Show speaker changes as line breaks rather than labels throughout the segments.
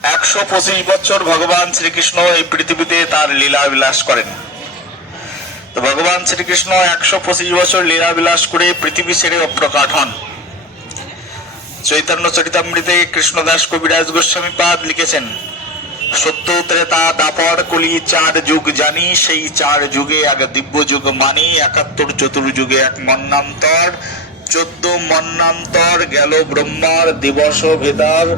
একশো পঁচিশ বছর ভগবান শ্রীকৃষ্ণ এই পৃথিবীতে তার লীলা বিলাস করেন। তো ভগবান শ্রীকৃষ্ণ একশো পঁচিশ বছর লীলা বিলাস করে পৃথিবী ছেড়ে অপ্রকাট হন। চৈতন্য চরিতামৃতে কৃষ্ণদাস কবিরাজ গোস্বামী পাদ লিখেছেন সত্য ত্রেতা দাপর কলি চার যুগ জানি, সেই চার যুগে এক দিব্য যুগ মানি, একাত্তর চতুর্যুগে এক মন্নান্তর, চোদ্দ মন্নান্তর গেল ব্রহ্মার দিবস ভেদার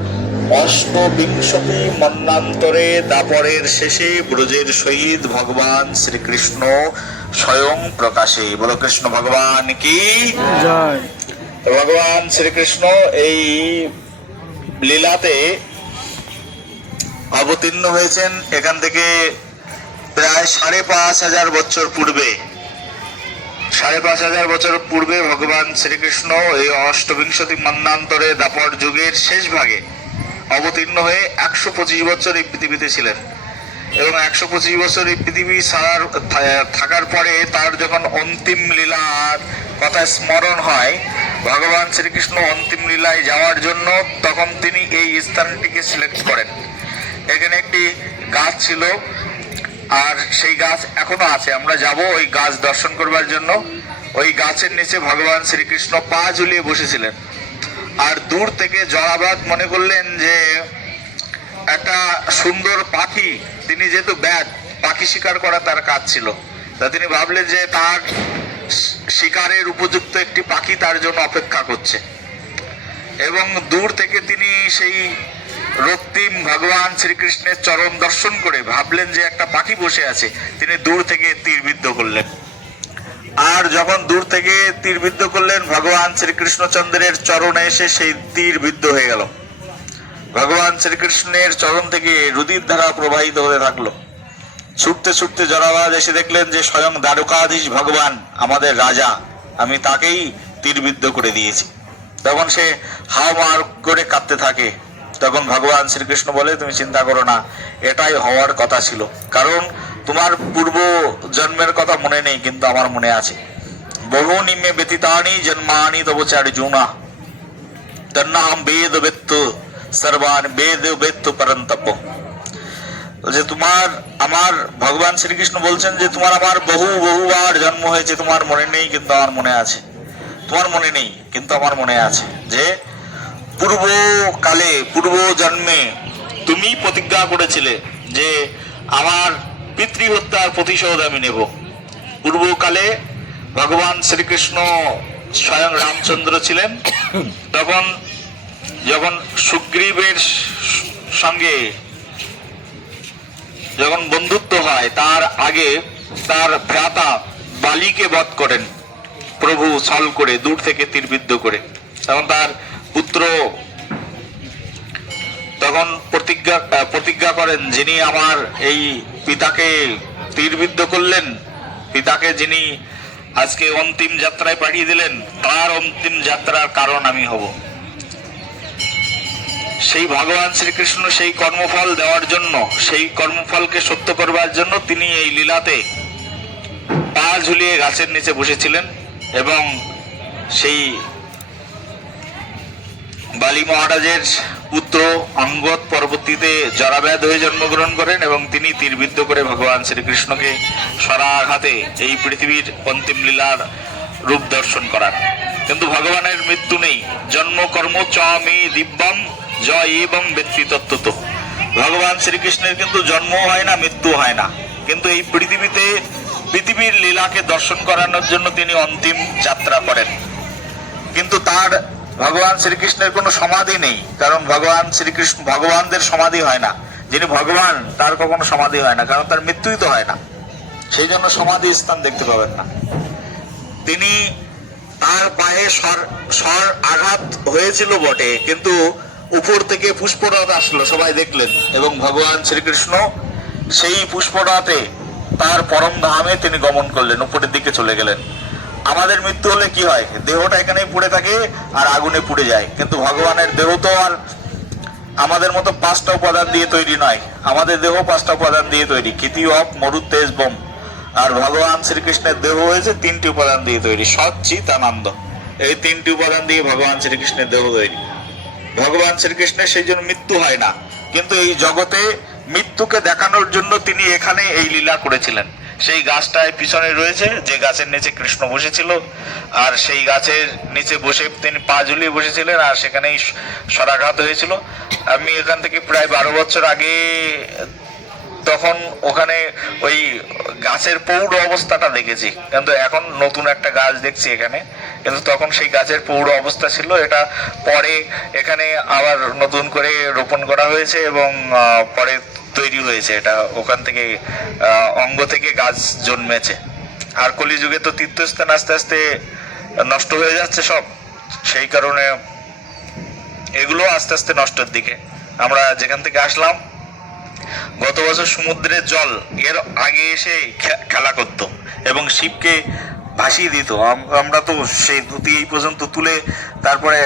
অষ্টবিংশতি মন্নান্তরে দাপরের শেষে ব্রজের সহিত ভগবান শ্রীকৃষ্ণ স্বয়ং প্রকাশে। বলো কৃষ্ণ ভগবান কি? ভগবান শ্রীকৃষ্ণ এই লীলাতে অবতীর্ণ হয়েছেন এখান থেকে প্রায় সাড়ে পাঁচ হাজার বছর পূর্বে। সাড়ে পাঁচ হাজার বছর পূর্বে ভগবান শ্রীকৃষ্ণ এই অষ্টবিংশতি মন্নান্তরে দাপর যুগের শেষ ভাগে অবতীর্ণ হয়ে একশো পঁচিশ বছর এই পৃথিবীতে ছিলেন। এবং একশো পঁচিশ বছর এই পৃথিবী সারার থা- থাকার পরে তার যখন অন্তিম লীলার কথা স্মরণ হয়, ভগবান শ্রীকৃষ্ণ অন্তিম লীলায় যাওয়ার জন্য তখন তিনি এই স্থানটিকে সিলেক্ট করেন। এখানে একটি গাছ ছিল, আর সেই গাছ এখনও আছে। আমরা যাব ওই গাছ দর্শন করবার জন্য। ওই গাছের নিচে ভগবান শ্রীকৃষ্ণ পা ঝুলিয়ে বসেছিলেন। আর দূর থেকে জড়াবাদ মনে করলেন যে একটা সুন্দর পাখি, তিনি যেহেতু ব্যাট পাখি শিকার করা তার কাজ ছিল। তা তিনি ভাবলেন যে তার শিকারের উপযুক্ত একটি পাখি তার জন্য অপেক্ষা করছে। এবং দূর থেকে তিনি সেই রক্তিম ভগবান শ্রীকৃষ্ণের চরণ দর্শন করে ভাবলেন যে একটা পাখি বসে আছে। তিনি দূর থেকে তীরবিদ্ধ করলেন। আর যখন দূর থেকে তীরবিদ্ধ করলেন, ভগবান শ্রীকৃষ্ণচন্দ্রের চরণে এসে সেই তীর বিদ্ধ হয়ে গেল। ভগবান শ্রীকৃষ্ণের চরণ থেকে রুদির ধারা প্রবাহিত হতে থাকল। ছুটতে ছুটতে জরাবাদ এসে দেখলেন যে স্বয়ং দ্বারকাধীশ ভগবান আমাদের রাজা। আমি তাকেই তীরবিদ্ধ করে দিয়েছি। তখন সে হাও মার করে কাঁদতে থাকে। তখন ভগবান শ্রীকৃষ্ণ বলে, তুমি চিন্তা করো না, এটাই হওয়ার কথা ছিল। কারণ তোমার পূর্ব জন্মের কথা মনে নেই, কিন্তু আমার মনে আছে। বহু নিম্নে ব্যতীতানি জন্মানি তব চার্জুনা। তন্নাহম বেদ বেত্ত, সর্বান বেদ বেত্ত পরন্তপ যে তোমার, আমার ভগবান শ্রীকৃষ্ণ বলছেন যে তোমার আমার বহু, বহুবার জন্ম হয়েছে, তোমার মনে নেই, কিন্তু আমার মনে আছে। তোমার মনে নেই, কিন্তু আমার মনে আছে যে পূর্বকালে পূর্ব জন্মে তুমি প্রতিজ্ঞা করেছিলে যে আমার পিতৃহত্যার প্রতিশোধ আমি নেব। পূর্বকালে ভগবান শ্রীকৃষ্ণ স্বয়ং রামচন্দ্র ছিলেন। তখন যখন সুগ্রীবের সঙ্গে যখন বন্ধুত্ব হয়, তার আগে তার ভ্রাতা বালিকে বধ করেন প্রভু ছল করে দূর থেকে তীরবিদ্ধ করে। তখন তার পুত্র তখন প্রতিজ্ঞা প্রতিজ্ঞা করেন যিনি আমার এই পিতাকে তীরবিদ্ধ করলেন, পিতাকে যিনি আজকে অন্তিম যাত্রায় পাঠিয়ে দিলেন, তার অন্তিম যাত্রার কারণ আমি হব। সেই ভগবান শ্রীকৃষ্ণ সেই কর্মফল দেওয়ার জন্য, সেই কর্মফলকে সত্য করবার জন্য তিনি এই লীলাতে পা ঝুলিয়ে গাছের নিচে বসেছিলেন এবং সেই বালি মহারাজের পুত্র অঙ্গদ পরবর্তীতে জরাব্যাধ হয়ে জন্মগ্রহণ করেন এবং তিনি তীরবিদ্ধ করে ভগবান শ্রীকৃষ্ণকে সরাঘাতে এই পৃথিবীর অন্তিম লীলার রূপ দর্শন করান। কিন্তু ভগবানের মৃত্যু নেই। জন্ম কর্ম চ মে দিব্যম জয় এবং ব্যক্তি তত্ত্বত। ভগবান শ্রীকৃষ্ণের কিন্তু জন্ম হয় না মৃত্যু হয় না। কিন্তু এই পৃথিবীতে, পৃথিবীর লীলাকে দর্শন করানোর জন্য তিনি অন্তিম যাত্রা করেন। কিন্তু তার ভগবান শ্রীকৃষ্ণের কোনো সমাধি নেই। কারণ ভগবান শ্রীকৃষ্ণ, ভগবানদের সমাধি হয় না। যিনি ভগবান, তার কখনো সমাধি হয় না। কারণ তার মৃত্যুই তো হয় না। সেই জন্য সমাধি স্থান দেখতে পাবেন না। তিনি তার পায়ে স্বর স্বর আঘাত হয়েছিল বটে, কিন্তু উপর থেকে পুষ্পরথ আসলো, সবাই দেখলেন। এবং ভগবান শ্রীকৃষ্ণ সেই পুষ্পরথে তার পরম ধামে তিনি গমন করলেন, উপরের দিকে চলে গেলেন। আমাদের মৃত্যু হলে কি হয়? দেহটা এখানেই পুড়ে থাকে আর আগুনে পুড়ে যায়। কিন্তু ভগবানের দেহ তো আর আমাদের মতো পাঁচটা উপাদান দিয়ে তৈরি নয়। আমাদের দেহ পাঁচটা উপাদান দিয়ে তৈরি। কৃতি অপ মরু তেজ, বোম। আর ভগবান শ্রীকৃষ্ণের দেহ হয়েছে তিনটি উপাদান দিয়ে তৈরি। সৎ চিত আনন্দ। এই তিনটি উপাদান দিয়ে ভগবান শ্রীকৃষ্ণের দেহ তৈরি। ভগবান শ্রীকৃষ্ণের সেই জন্য মৃত্যু হয় না। কিন্তু এই জগতে মৃত্যুকে দেখানোর জন্য তিনি এখানে এই লীলা করেছিলেন। সেই গাছটায় পিছনে রয়েছে, যে গাছের নিচে কৃষ্ণ বসেছিল, আর সেই গাছের নিচে বসে তিনি পা ঝুলিয়ে বসেছিলেন, আর সেখানেই সরাঘাত হয়েছিল। আমি এখান থেকে প্রায় বারো বছর আগে, তখন ওখানে ওই গাছের পৌর অবস্থাটা দেখেছি। কিন্তু এখন নতুন একটা গাছ দেখছি এখানে। কিন্তু তখন সেই গাছের পৌর অবস্থা ছিল, এটা পরে এখানে আবার নতুন করে রোপণ করা হয়েছে এবং পরে তৈরি হয়েছে, এটা ওখান থেকে অঙ্গ থেকে গাছ জন্মেছে। আর কলিযুগে তো তীর্থস্থান আস্তে আস্তে নষ্ট হয়ে যাচ্ছে সব, সেই কারণে এগুলো আস্তে আস্তে নষ্টের দিকে। আমরা যেখান থেকে আসলাম, গত বছর সমুদ্রের জল এর আগে এসে খেলা করত এবং শিবকে ভাসিয়ে দিত। আমরা তো সেই ধুতি এই পর্যন্ত তুলে তারপরে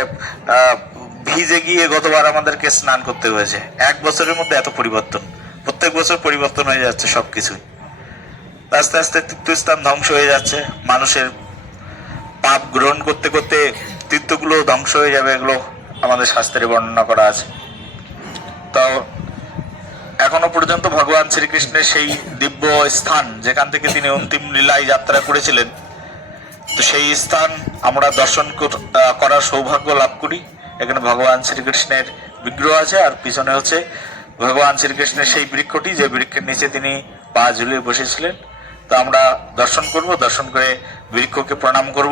ভিজে গিয়ে গতবার আমাদেরকে স্নান করতে হয়েছে। এক বছরের মধ্যে এত পরিবর্তন। প্রত্যেক বছর পরিবর্তন হয়ে যাচ্ছে সবকিছুই। আস্তে আস্তে তীর্থস্থান ধ্বংস হয়ে যাচ্ছে। মানুষের পাপ গ্রহণ করতে করতে তীর্থগুলো ধ্বংস হয়ে যাবে এগুলো আমাদের শাস্ত্রে বর্ণনা করা আছে। তো এখনও পর্যন্ত ভগবান শ্রীকৃষ্ণের সেই দিব্য স্থান, যেখান থেকে তিনি অন্তিম লীলায় যাত্রা করেছিলেন, তো সেই স্থান আমরা দর্শন করার সৌভাগ্য লাভ করি। এখানে ভগবান শ্রীকৃষ্ণের বিগ্রহ আছে, আর পিছনে হচ্ছে ভগবান শ্রীকৃষ্ণের সেই বৃক্ষটি, যে বৃক্ষের নিচে তিনি পা ঝুলিয়ে বসেছিলেন। তো আমরা দর্শন করব, দর্শন করে বৃক্ষকে প্রণাম করব।